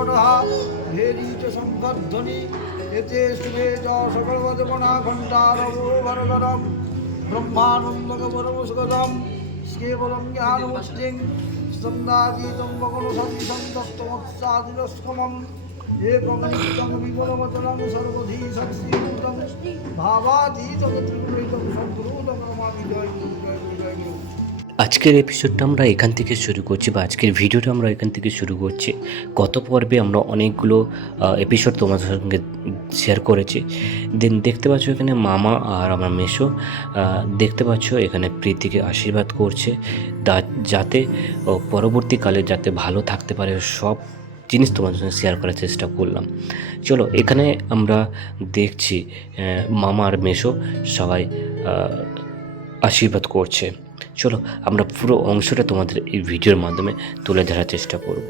বটহা very চ শঙ্খধ্বনি এতে শুভে চ সকলবদবনা ঘণ্টারবরম ব্রহ্মানন্দক পরমসুখদম কেবলম জ্ঞানমুষ্টিং স্তন্দাতীতম বগলসদৃশং তত্ত্বমৎসাদিরস্কমম একং নিত্যং বিমলবচনং সর্বধী সৎশ্রীভূতং ভাবাতীতং ত্রিগুণিতং সদ্গুরুতং নমামি জয় গুরু জয় গুরু জয় গুরু। আজকের এপিসোডটা আমরা এখান থেকে শুরু করছি, বা আজকের ভিডিওটা আমরা এখান থেকে শুরু করছি। গত পর্বে আমরা অনেকগুলো এপিসোড তোমাদের সঙ্গে শেয়ার করেছি। দেন দেখতে পাচ্ছ এখানে মামা আর আমার মেসো দেখতে পাচ্ছ এখানে প্রীতিকে আশীর্বাদ করছে যাতে পরবর্তীকালে যাতে ভালো থাকতে পারে, সব জিনিস তোমাদের সঙ্গে শেয়ার করার চেষ্টা করলাম। চলো এখানে আমরা দেখছি মামা আর মেসো সবাই আশীর্বাদ করছে। চলো আমরা পুরো অংশটা তোমাদের এই ভিডিওর মাধ্যমে তুলে ধরার চেষ্টা করব।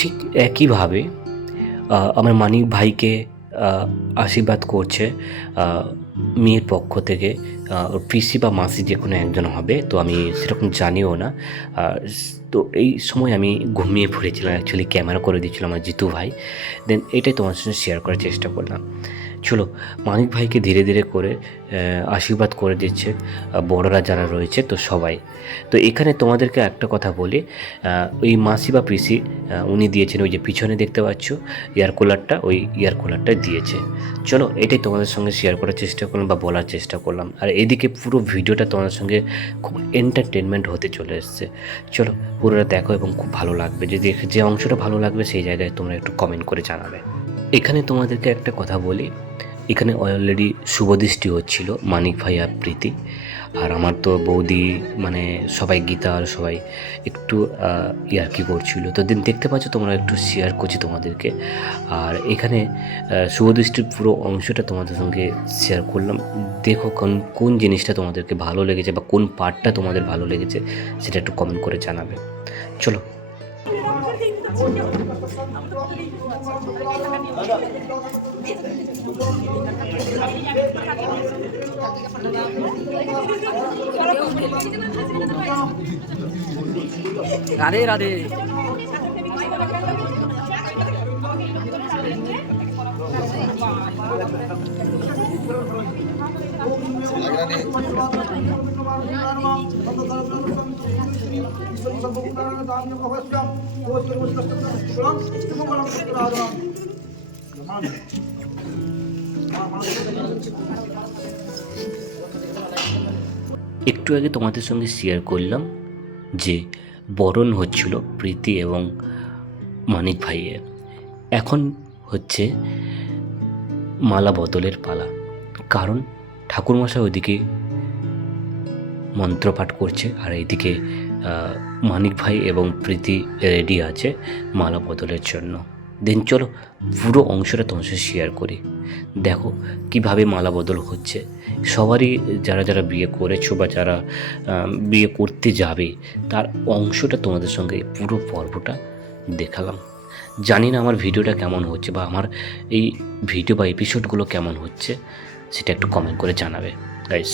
ঠিক একইভাবে আমার মানিক ভাইকে আশীর্বাদ করছে মেয়ের পক্ষ থেকে পিসি বা মাসি যে কোনো একজন হবে, তো আমি সেরকম জানিও না। তো এই সময় আমি ঘুমিয়ে পড়েছিলাম, অ্যাকচুয়ালি ক্যামেরা করে দিয়েছিলাম আমার জিতু ভাই। দেন এটাই তোমার সঙ্গে শেয়ার করার চেষ্টা করলাম। চলো মানিক ভাইকে ধীরে ধীরে করে আশীর্বাদ করে দিচ্ছে বড়রা যারা রয়েছে, তো সবাই। তো এখানে তোমাদেরকে একটা কথা বলি, ওই মাসি বা পিসি উনি দিয়েছেন ওই যে পিছনে দেখতে পাচ্ছ এয়ার কুলারটা, ওই এয়ার কুলারটা দিয়েছে। চলো এটাই তোমাদের সঙ্গে শেয়ার করার চেষ্টা করলাম বা বলার চেষ্টা করলাম। আর এদিকে পুরো ভিডিওটা তোমাদের সঙ্গে খুব এন্টারটেনমেন্ট হতে চলে এসছে। চলো পুরোটা দেখো এবং খুব ভালো লাগবে। যদি যে অংশটা ভালো লাগবে সেই জায়গায় তোমরা একটু কমেন্ট করে জানাবে। এখানে তোমাদেরকে একটা কথা বলি, এখানে অলরেডি শুভদৃষ্টি হচ্ছিল মানিক ভাই আর প্রীতি, আর আমার তো বৌদি মানে সবাই গীতা আর সবাই একটু ইয়ার্কি করছিল। তো দিন দেখতে পাচ্ছ তোমরা, একটু শেয়ার করছি তোমাদেরকে। আর এখানে শুভদৃষ্টির পুরো অংশটা তোমাদের সঙ্গে শেয়ার করলাম। দেখো কোন জিনিসটা তোমাদেরকে ভালো লেগেছে বা কোন পার্টটা তোমাদের ভালো লেগেছে সেটা একটু কমেন্ট করে জানাবে। চলো রাধে রাধে। একটু আগে তোমাদের সঙ্গে শেয়ার করলাম যে বরণ হচ্ছিল প্রীতি এবং মানিক ভাইয়ের। এখন হচ্ছে মালা বদলের পালা, কারণ ঠাকুরমশাই ওইদিকে মন্ত্রপাঠ করছে আর এইদিকে মানিক ভাই এবং প্রীতি রেডি আছে মালা বদলের জন্য। দেন চলো পুরো অংশটা তোমার সাথে শেয়ার করি। দেখো কিভাবে মালা বদল হচ্ছে। সবারই যারা যারা বিয়ে করেছো বা যারা বিয়ে করতে যাবে তার অংশটা তোমাদের সঙ্গে পুরো পর্বটা দেখালাম। জানি না আমার ভিডিওটা কেমন হচ্ছে বা আমার এই ভিডিও বা এপিসোডগুলো কেমন হচ্ছে, সেটা একটু কমেন্ট করে জানাবে গাইস।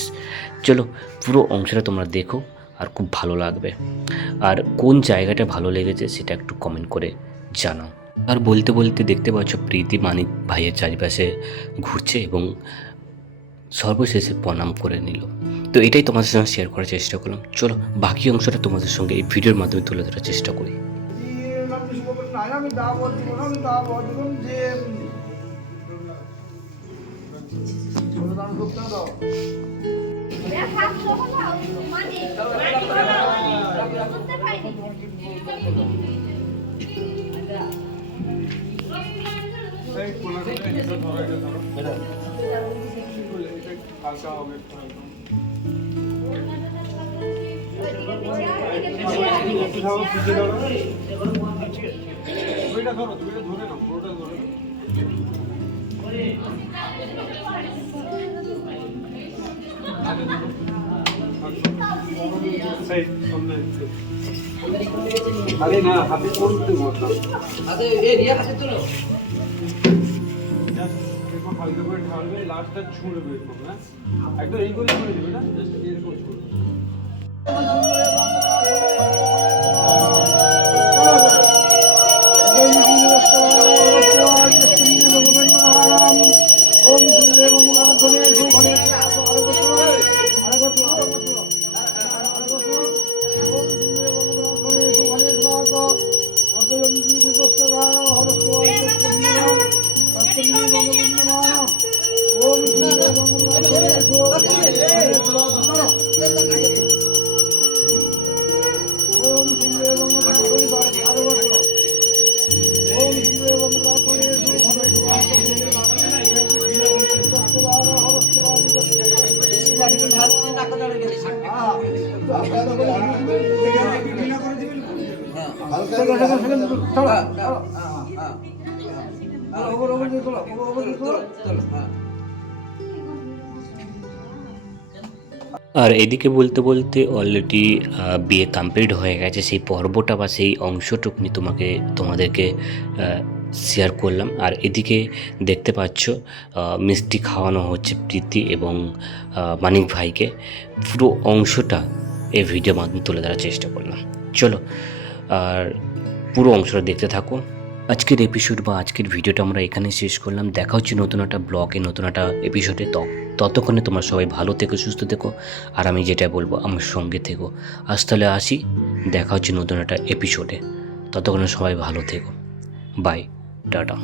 চলো পুরো অংশটা তোমরা দেখো আর খুব ভালো লাগবে। আর কোন জায়গাটা ভালো লেগেছে সেটা একটু কমেন্ট করে জানাও। আর বলতে বলতে দেখতে পাচ্ছ প্রীতি মানিক ভাইয়ের চারিপাশে ঘুরছে এবং সর্বশেষে প্রণাম করে নিল। তো এটাই তোমাদের সঙ্গে শেয়ার করার চেষ্টা করলাম। চলো বাকি অংশটা তোমাদের সঙ্গে এই ভিডিওর মাধ্যমে তুলে ধরার চেষ্টা করি। সাইড সামনে আরে না হাতে করতে বললাম আরে এই রিয়া হাতে তোলো দেখো হালকা করে ঢালবে লাস্টটা ছুঁড়বে এরকম না একদম এই করে ছুঁড়ে দেবে না জাস্ট এরকম ছুঁড়বে ওম দেব মঙ্গলে শুভনে আর এদিকে বলতে বলতে অলরেডি বিয়ে কমপ্লিট হয়ে গেছে, সেই পর্বটা বা সেই অংশটুকুনি তোমাদেরকে শেয়ার করলাম। আর এদিকে দেখতে পাচ্ছ মিষ্টি খাওয়ানো হচ্ছে প্রীতি এবং মানিক ভাইকে। পুরো অংশটা এই ভিডিও মাধ্যমে তুলে ধরার চেষ্টা করলাম। চলো আর পুরো অংশটা দেখতে থাকো। আজকের এপিসোড বা আজকের ভিডিওটা আমরা এখানে শেষ করলাম। দেখা হচ্ছে নতুন একটা ব্লগে, নতুন একটা এপিসোডে। ততক্ষণে তোমরা সবাই ভালো থেকো, সুস্থ থেকো। আর আমি যেটা বলবো আমার সঙ্গে থেকো। আজ তাহলে আসি, দেখা হচ্ছে নতুন একটা এপিসোডে। ততক্ষণে সবাই ভালো থেকো। Bye, tata.